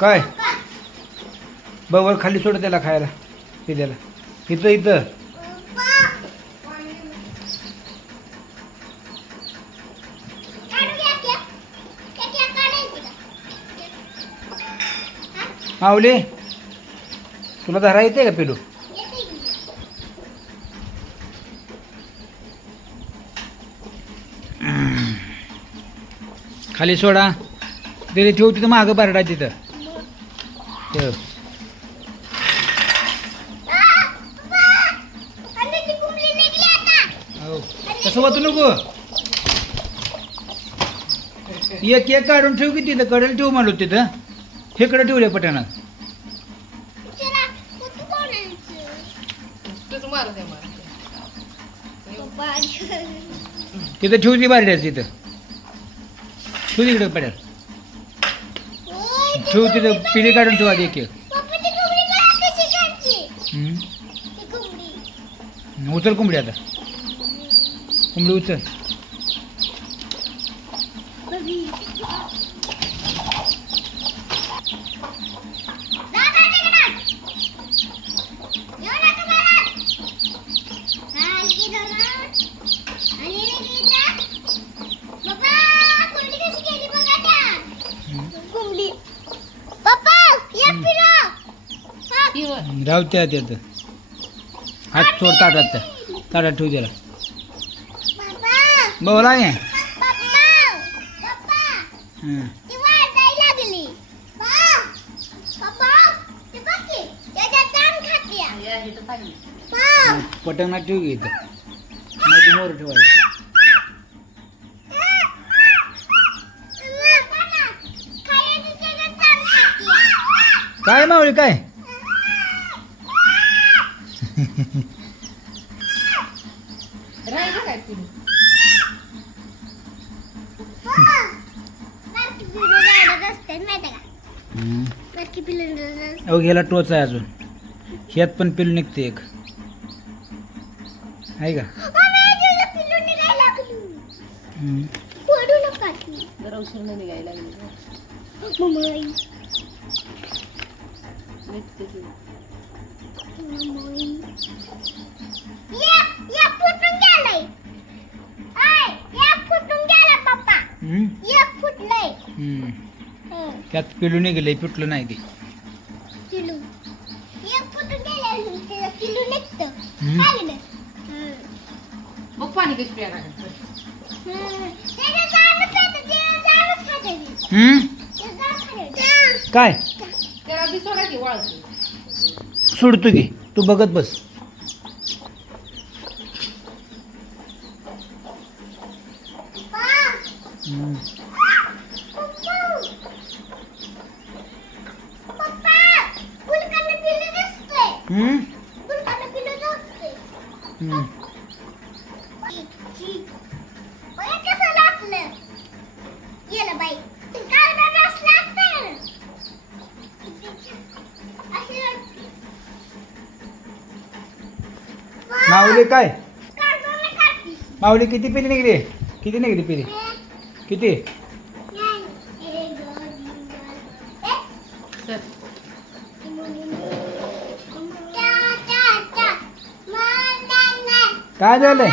काय बवर खाली सोड त्याला खायला पिल्याला. इथं इथं माऊली तुला धरा येते का पिलू? खाली सोडा तिथे ठेव तिथं मागं बारडा तिथं ठेव. हो तसं वाचू नको. एक एक काढून ठेव की तिथं कडेला ठेव म्हणलो तिथं. हेकडे ठेवले पटाणात. तिथं ठेव ती बारड्याच तिथं ठेव तिकडे पड्यात ठेव तिथं पिली काढून ठेवा एक एक. उचल कोंबडी आता कोंबडी उचल. राहत्या त्यात हात सोड ताटात ताटात ठेव त्याला. बोला आहे पटंगणात ठेव घे इथं मध्ये मोर ठेवायचं. काय मावळी काय अहो गेला टोच आहे अजून. ह्यात पण पिल्लू निघते एक आहे का? त्यात पिलू निघले पिटलं नाही ते. काय सोडतो की तू बघत बस. माऊली काय माऊली किती पिली निघली? किती निघली पिली? किती? काय झालंय?